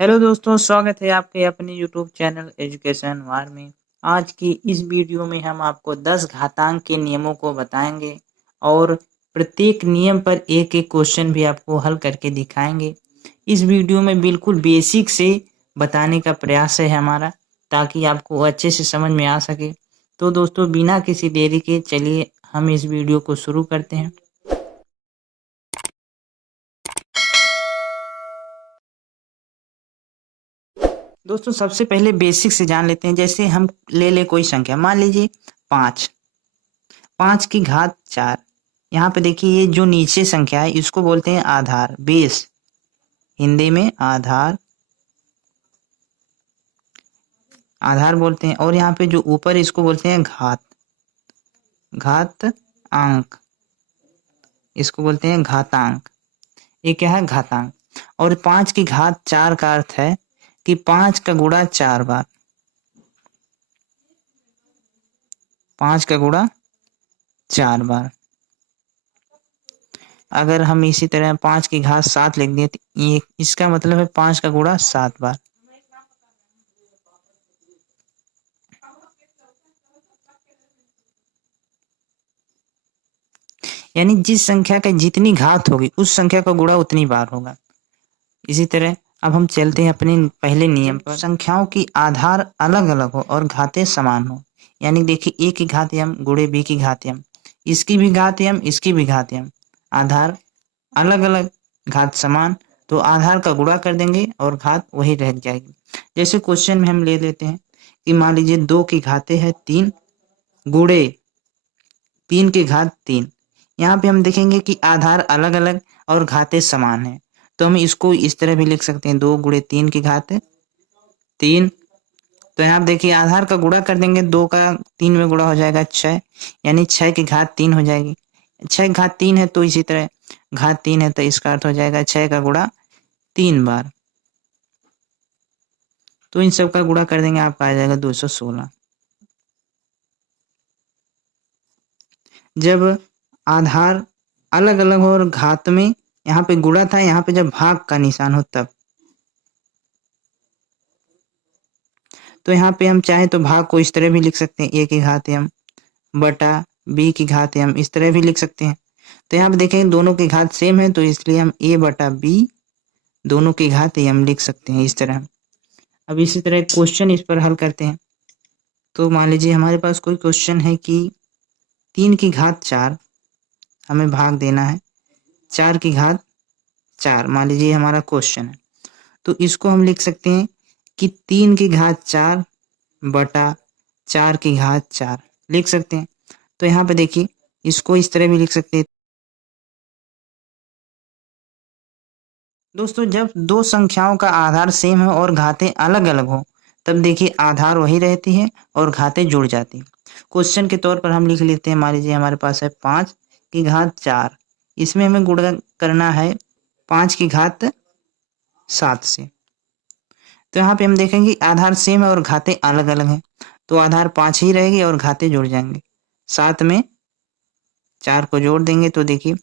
Hello दोस्तों, स्वागत है आपके अपने यूट्यूब चैनल एजुकेशन वार में। आज की इस वीडियो में हम आपको 10 घातांक के नियमों को बताएंगे और प्रत्येक नियम पर एक एक क्वेश्चन भी आपको हल करके दिखाएंगे। इस वीडियो में बिल्कुल बेसिक से बताने का प्रयास है हमारा, ताकि आपको अच्छे से समझ में आ सके। तो दोस्तों, बिना किसी देरी के चलिए हम इस वीडियो को शुरू करते हैं। दोस्तों, सबसे पहले बेसिक से जान लेते हैं। जैसे हम ले कोई संख्या, मान लीजिए 5, 5 की घात 4। यहाँ पे देखिए, ये जो नीचे संख्या है इसको बोलते हैं आधार, बेस, हिंदी में आधार, आधार बोलते हैं। और यहाँ पे जो ऊपर इसको बोलते हैं घात, घात अंक, इसको बोलते हैं घातांक। ये क्या है? घातांक। और 5 की घात 4 का अर्थ है कि 5 का गुणा 4 बार, 5 का गुणा 4 बार। अगर हम इसी तरह 5 की घात 7 लिख दें तो ये इसका मतलब है 5 का गुणा 7 बार। यानी जिस संख्या का जितनी घात होगी उस संख्या का गुणा उतनी बार होगा। इसी तरह अब हम चलते हैं अपने पहले नियम पर। संख्याओं की आधार अलग अलग हो और घातें समान हो। यानी देखिए, ए की घात यम गुणे बी की घात यम, इसकी भी घात यम, इसकी भी घात यम, आधार अलग अलग, घात समान, तो आधार का गुणा कर देंगे और घात वही रह जाएगी। जैसे क्वेश्चन में हम ले लेते हैं कि मान लीजिए 2 की घातें है 3 गुणे 3 की घात 3। यहाँ पे हम देखेंगे कि आधार अलग अलग और घातें समान है, तो हम इसको इस तरह भी लिख सकते हैं, 2 गुणे 3 की घात 3। तो यहाँ देखिए, आधार का गुणा कर देंगे, 2 का 3 में गुणा हो जाएगा 6, यानी 6 की घात 3 हो जाएगी। 6 की घात 3 है तो इसी तरह घात 3 है तो इसका अर्थ हो जाएगा 6 का गुणा 3 बार। तो इन सब का गुणा कर देंगे, आपका आ जाएगा 216। जब आधार अलग अलग हो और घात में यहाँ पे गुणा था, यहाँ पे जब भाग का निशान हो तब, तो यहाँ पे हम चाहे तो भाग को इस तरह भी लिख सकते हैं, ए की घात m बटा बी की घात m, इस तरह भी लिख सकते हैं। तो यहाँ पे देखें दोनों की घात सेम है, तो इसलिए हम a बटा बी दोनों की घात m लिख सकते हैं इस तरह। अब इसी तरह क्वेश्चन इस पर हल करते हैं। तो मान लीजिए हमारे पास कोई क्वेश्चन है कि 3 की घात 4 हमें भाग देना है 4 की घात 4, मान लीजिए हमारा क्वेश्चन है। तो इसको हम लिख सकते हैं कि 3 की घात 4 बटा 4 की घात 4 लिख सकते हैं। तो यहाँ पे देखिए, इसको इस तरह भी लिख सकते हैं। दोस्तों, जब दो संख्याओं का आधार सेम हो और घातें अलग अलग हो, तब देखिए आधार वही रहती है और घातें जुड़ जाती हैं। क्वेश्चन के तौर पर हम लिख लेते हैं, मान लीजिए हमारे पास है 5 की घात 4, इसमें हमें गुणा करना है 5 की घात 7 से। तो यहाँ पे हम देखेंगे आधार सेम है और घातें अलग अलग हैं, तो आधार 5 ही रहेगी और घातें जुड़ जाएंगे। 7 में 4 को जोड़ देंगे तो देखिए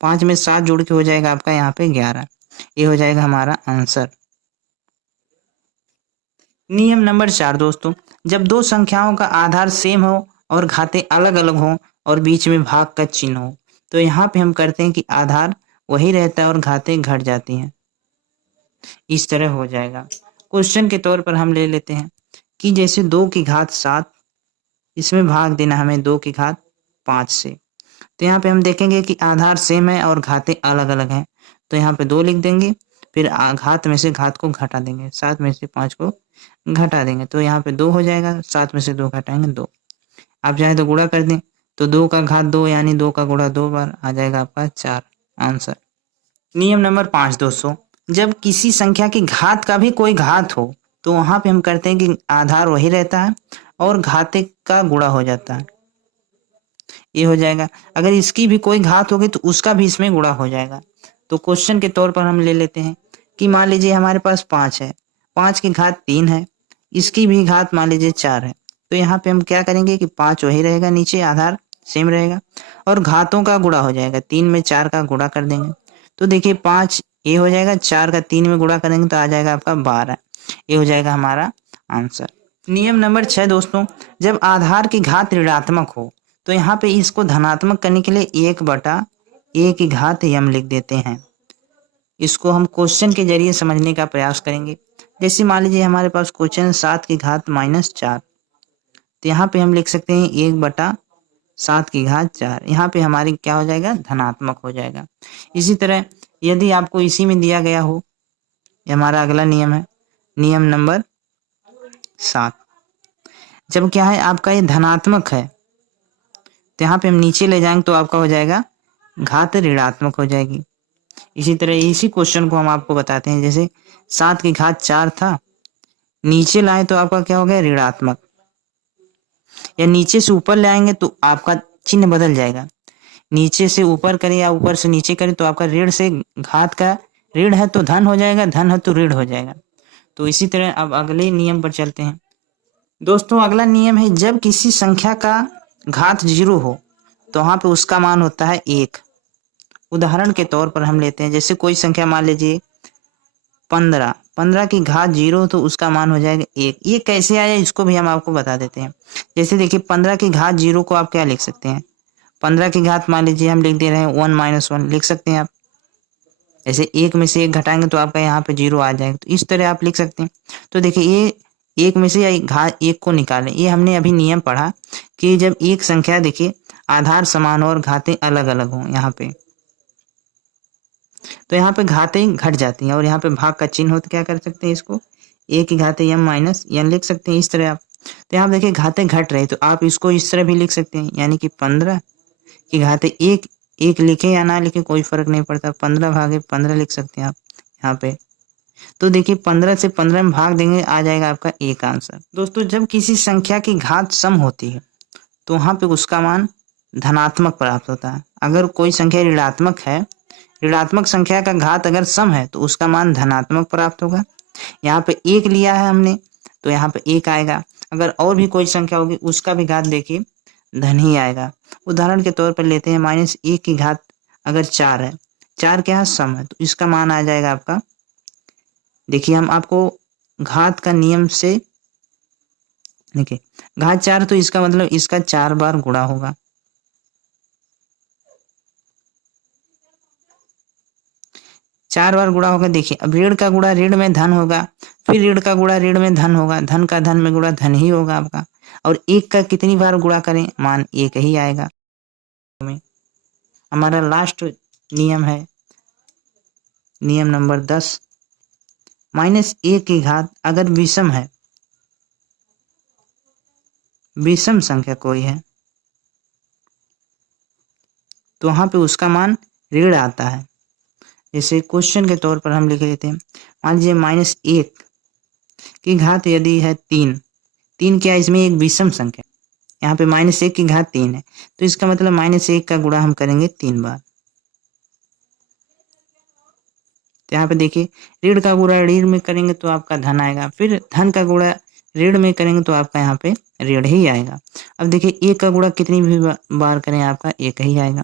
5 में 7 जोड़ के हो जाएगा आपका यहाँ पे 11। ये हो जाएगा हमारा आंसर। नियम नंबर 4 दोस्तों, जब दो संख्याओं का आधार सेम हो और घातें अलग अलग हो और बीच में भाग का चिन्ह हो, तो यहाँ पे हम करते हैं कि आधार वही रहता है और घातें घट जाती हैं, इस तरह हो जाएगा। क्वेश्चन के तौर पर हम ले लेते हैं कि जैसे 2 की घात 7, इसमें भाग देना हमें 2 की घात 5 से। तो यहाँ पे हम देखेंगे कि आधार सेम है और घातें अलग अलग हैं, तो यहाँ पे 2 लिख देंगे, फिर घात में से घात को घटा देंगे, 7 में से 5 को घटा देंगे, तो यहाँ पे 2 हो जाएगा, 7 में से 2 घटाएंगे 2। आप चाहे तो गुणा कर दें, तो 2 का घात 2 यानी 2 का गुणा 2 बार, आ जाएगा आपका 4 आंसर। नियम नंबर 5 दोस्तों, जब किसी संख्या की घात का भी कोई घात हो, तो वहां पे हम करते हैं कि आधार वही रहता है और घाते का गुणा हो जाता है, ये हो जाएगा। अगर इसकी भी कोई घात होगी तो उसका भी इसमें गुणा हो जाएगा। तो क्वेश्चन के तौर पर हम ले लेते हैं कि मान लीजिए हमारे पास 5 है, 5 की घात 3 है, इसकी भी घात मान लीजिए 4 है। तो यहाँ पे हम क्या करेंगे कि 5 वही रहेगा, नीचे आधार सेम रहेगा और घातों का गुणा हो जाएगा, 3 में 4 का गुणा कर देंगे। तो देखिए 5 ये हो जाएगा 4 का 3 में गुणा करेंगे तो आ जाएगा आपका 12। ये हो जाएगा हमारा आंसर। नियम नंबर 6 दोस्तों, जब आधार की घात ऋणात्मक हो तो यहाँ पे इसको धनात्मक करने के लिए 1/a की घात m लिख देते हैं। इसको हम क्वेश्चन के जरिए समझने का प्रयास करेंगे। जैसे मान लीजिए हमारे पास क्वेश्चन 7 की घात -4, तो यहाँ पे हम लिख सकते हैं 1/7 की घात 4। यहाँ पे हमारी क्या हो जाएगा, धनात्मक हो जाएगा। इसी तरह यदि आपको इसी में दिया गया हो, ये हमारा अगला नियम है, नियम नंबर 7। जब क्या है आपका ये धनात्मक है तो यहाँ पे हम नीचे ले जाएंगे तो आपका हो जाएगा घात ऋणात्मक हो जाएगी। इसी तरह इसी क्वेश्चन को हम आपको बताते हैं, जैसे 7 की घात 4 था, नीचे लाए तो आपका क्या हो गया, ऋणात्मक। या नीचे से ऊपर ले आएंगे तो आपका चिन्ह बदल जाएगा, नीचे से ऊपर करें या ऊपर से नीचे करें तो आपका ऋण से घात का ऋण है तो धन हो जाएगा, धन है तो ऋण हो जाएगा। तो इसी तरह अब अगले नियम पर चलते हैं दोस्तों। अगला नियम है, जब किसी संख्या का घात 0 हो तो वहाँ पे उसका मान होता है 1। उदाहरण के तौर पर हम लेते हैं, जैसे कोई संख्या मान लीजिए 15 की घात 0 तो उसका मान हो जाएगा 1। ये कैसे आया इसको भी हम आपको बता देते हैं। जैसे देखिए 15 की घात 0 को आप क्या लिख सकते हैं, 15 की घात मान लीजिए हम लिख दे रहे हैं 1 - 1 लिख सकते हैं आप। ऐसे 1 में से 1 घटाएंगे तो आपका यहाँ पे 0 आ जाएगा, तो इस तरह आप लिख सकते हैं। तो देखिए ये 1 में से घात 1 को निकालें, ये हमने अभी नियम पढ़ा कि जब एक संख्या देखिए आधार समान हो और घातें अलग अलग हों यहाँ पे, तो यहाँ पे घातें घट जाती हैं और यहाँ पे भाग का चिन्ह हो तो क्या कर सकते हैं, इसको a की घातें m - n लिख सकते हैं इस तरह आप। तो यहाँ देखिए घातें घट रही तो आप इसको इस तरह भी लिख सकते हैं, यानी कि 15 की घातें 1 लिखे या ना लिखे कोई फर्क नहीं पड़ता, 15/15 लिख सकते हैं आप यहाँ पे। तो देखिए 15 से 15 में भाग देंगे आ जाएगा आपका 1 आंसर। दोस्तों जब किसी संख्या की घात सम होती है तो वहाँ पे उसका मान धनात्मक प्राप्त होता है। अगर कोई संख्या ऋणात्मक है, ऋणात्मक संख्या का घात अगर सम है तो उसका मान धनात्मक प्राप्त होगा। यहाँ पे 1 लिया है हमने तो यहाँ पे 1 आएगा। अगर और भी कोई संख्या होगी उसका भी घात देखिए धन ही आएगा। उदाहरण के तौर पर लेते हैं -1 की घात अगर 4 है, 4 के यहाँ सम है तो इसका मान आ जाएगा आपका, देखिए हम आपको घात का नियम से देखिए घात 4 तो इसका मतलब इसका 4 बार गुणा होगा। चार बार गुणा होगा। देखिए अब ऋण का गुणा ऋण में धन होगा, फिर ऋण का गुणा ऋण में धन होगा, धन का धन में गुणा धन ही होगा आपका। और 1 का कितनी बार गुणा करें, मान 1 ही आएगा। हमारा लास्ट नियम है नियम नंबर 10। -1 की घात अगर विषम है, विषम संख्या कोई है तो वहां पे उसका मान ऋण आता है। जैसे क्वेश्चन के तौर पर हम लिख लेते हैं, मान लीजिए -1 की घात यदि है 3 क्या इसमें एक विषम संख्या, यहाँ पे -1 की घात 3 है तो इसका मतलब -1 का गुणा हम करेंगे 3 बार। तो यहाँ पे देखिए ऋण का गुणा ऋण में करेंगे तो आपका धन आएगा, फिर धन का गुणा ऋण में करेंगे तो आपका यहाँ पे ऋण ही आएगा। अब देखिए 1 का गुणा कितनी भी बार करें आपका 1 ही आएगा।